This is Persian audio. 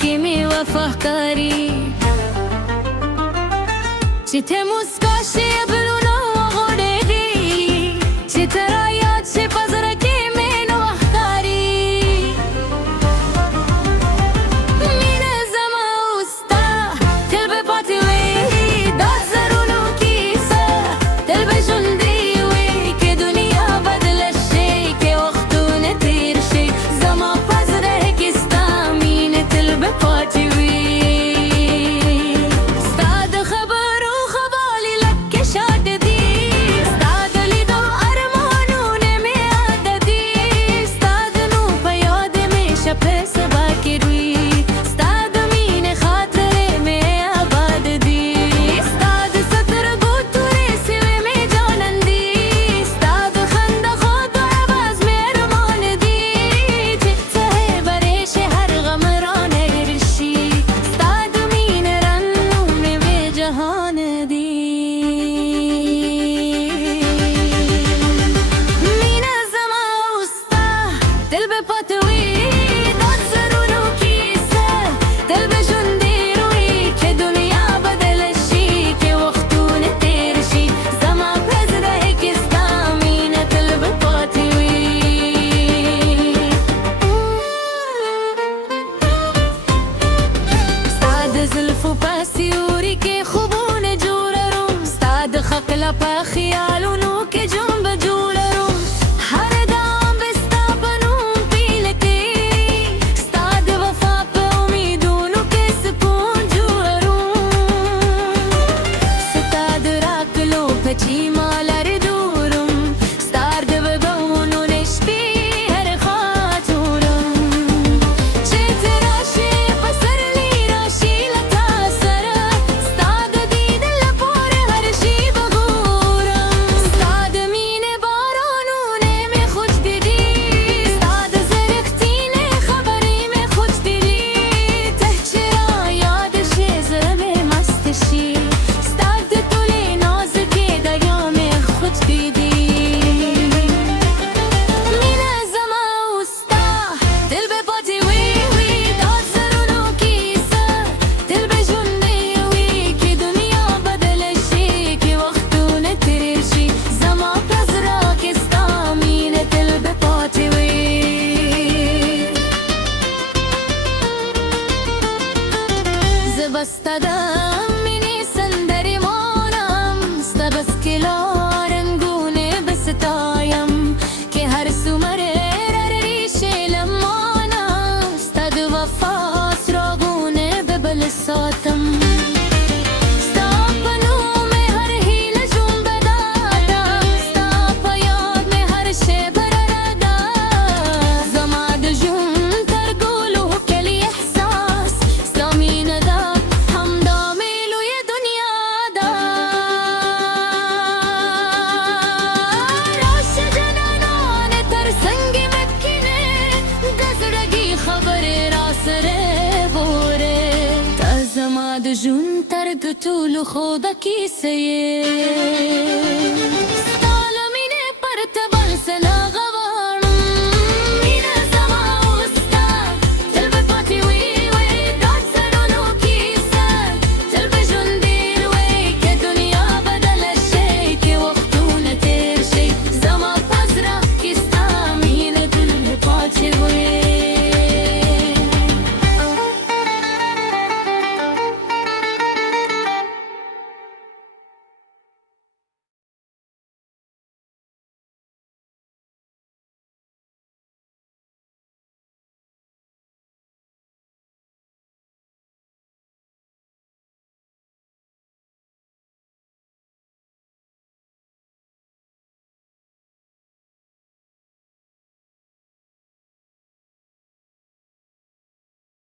کې مې وفاکاري چې ته مسکا شې بلونه وغوړېږي چې ته رایاد شې په زړه کې مې نو ښکاري مینه زما او ستا تل به پاتې وي دا زرونو کیسه تل به ژوندۍ وي که دنیا بدله شي که وختونه تېر شي زما په زړه کې ستا مینه تل به پاتې وي خپله په خیالونو کې جنبه جوړو هر دام به ستا په نوم پیله کې ستا د وفا په امیدونو کې سکون جوړو ستا د راکلو په چې ما لرې دورم ستا د وږمونو نه شپې هر خاطرم چې ته راشې په پسرلي راشي له تا سره ستا د دید له پورې هر شي بستا د مینې سندرې مانم ستا بس کې لا رنګونه به ستایم که هر څومره راریشې له مانه ستا د وفا څراغونه به بل ساتم ستا په نوم مې هر هیله ژوند بداده ستا په یاد مې هر شی برره ده زما د ژوند تر ټولو ښکلی احساس ستا مینه ده د ژوند تر ټولو خوږه کیسه یې ستا له مینې پرته بل څه نه غواړم